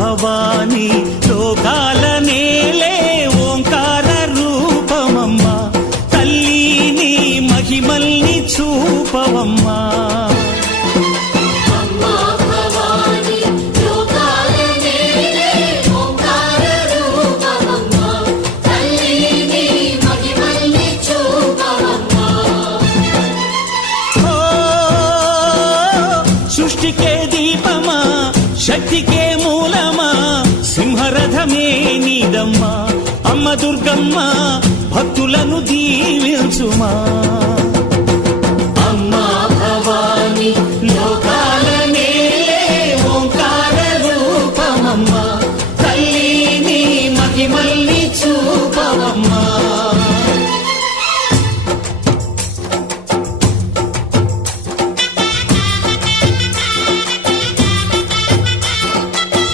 భవాని లోకాల నేలే ఓంకార రూపమమ్మా తల్లి నీ మహిమల్ని చూపవమ్మా సృష్టికే దీపమా శక్తికే మూలమా సింహరథమే నీదమ్మా అమ్మ దుర్గమ్మ భక్తులను దీవించుమా